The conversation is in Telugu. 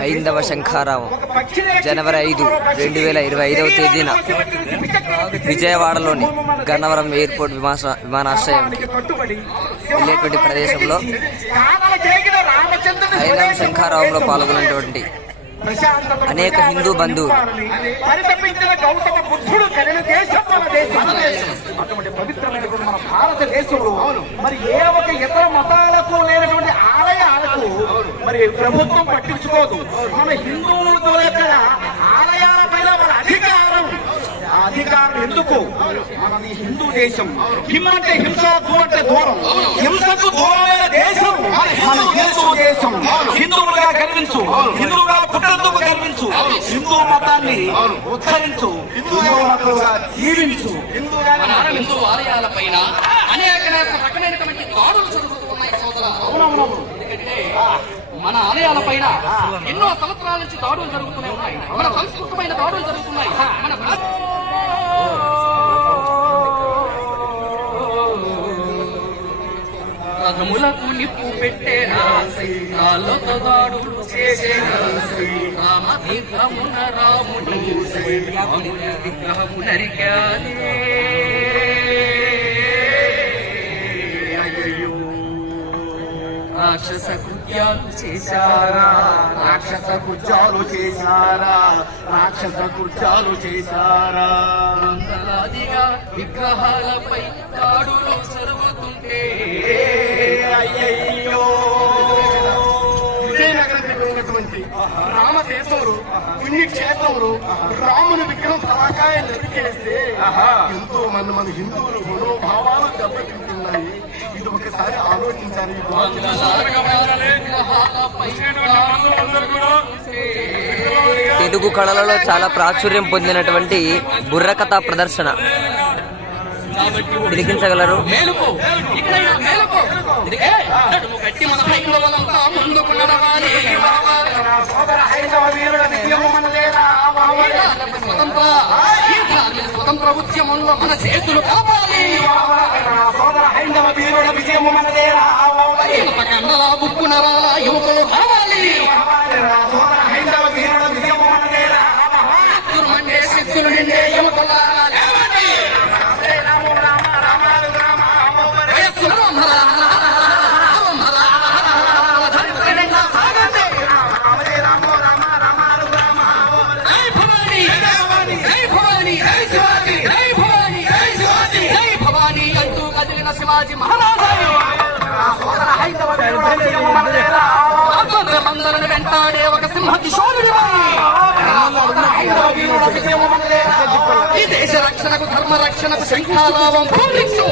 హైందవ శంఖారావం జనవరి 5, 2025 తేదీన విజయవాడలోని గన్నవరం ఎయిర్పోర్ట్ విమానాశ్రయానికి వెళ్ళేటువంటి ప్రదేశంలో హైందవ శంఖారావంలో పాల్గొన్నటువంటి అనేక హిందూ బంధువులు అటువంటి పవిత్రమైనటువంటి మన భారతదేశంలో మరి ఏ ఒక ఇతర మతాలకు లేనటువంటి ఆలయాలకు మరి ప్రభుత్వం పట్టించుకోదు. మన హిందువుల యొక్క ఆలయాల పైన మన అధికారం ఎందుకు? మనది హిందూ దేశం. హిమ్ అంటే హింస, దూ అంటే దూరం. హింసకు దూరమైన దేశం మన హిందూ దేశం. హిందువులుగా గర్వించు, హిందువుగా పుట్టేందుకు గర్వించు, హిందూ మతాన్ని ఉద్ధరించు, హిందూ మతంగా జీవించు. హిందూ ఆలయాల పైన అనేక రకమైనటువంటి దాడులు జరుగుతూ ఉన్నాయి సోదరా. ఎందుకంటే మన ఆలయాల పైన ఎన్నో సంవత్సరాల నుంచి దాడులు జరుగుతూనే ఉన్నాయి. మన సంస్కృతమైన దాడులు జరుగుతున్నాయి. మన రథములకు నిప్పు పెట్టేరా, రాళ్ళతో దాడులు చేసేరా, రామతీర్థమున రాముని విగ్రహము నరికాలే. రాక్షస కృత్యాలు చేశారా, రాక్షస కృత్యాలు చేశారా, రాక్షస కృత్యాలు చేశారా. వందలాదిగా విగ్రహాలపై దాడులు జరుగుతుంటే అయ్యయ్యో, విజయనగరంలో ఉన్నటువంటి రామతీర్థంలో పుణ్యక్షేత్రంలో రాముని విగ్రహం తలకాయ నరికేస్తే ఎంతో మంది మన హిందువులు మనోభావాలు దెబ్బతింటున్నాయి. ఇది ఒకసారి ఆలోచించాలి. తెలుగు కళలలో చాలా ప్రాచుర్యం పొందినటువంటి బుర్రకథ ప్రదర్శన తిరిగించగలరు. స్వతంత్ర ఉద్యమంలో మన చేతులు కావాలి. హైందవ వీరుల విజయము మనదేరా, కండలా బుక్కునరాల యువకులు కావాలి. హైందవ వీరుల విజయము మనదేరా, దుర్మండే శక్తులు నిండే యువకుల శివాజీ మహారాజు మందరను వెంటాడే ఒక సింహ కిషోరుడి. ఈ దేశ రక్షణకు ధర్మ రక్షణకు శంఖారావం పూరించు.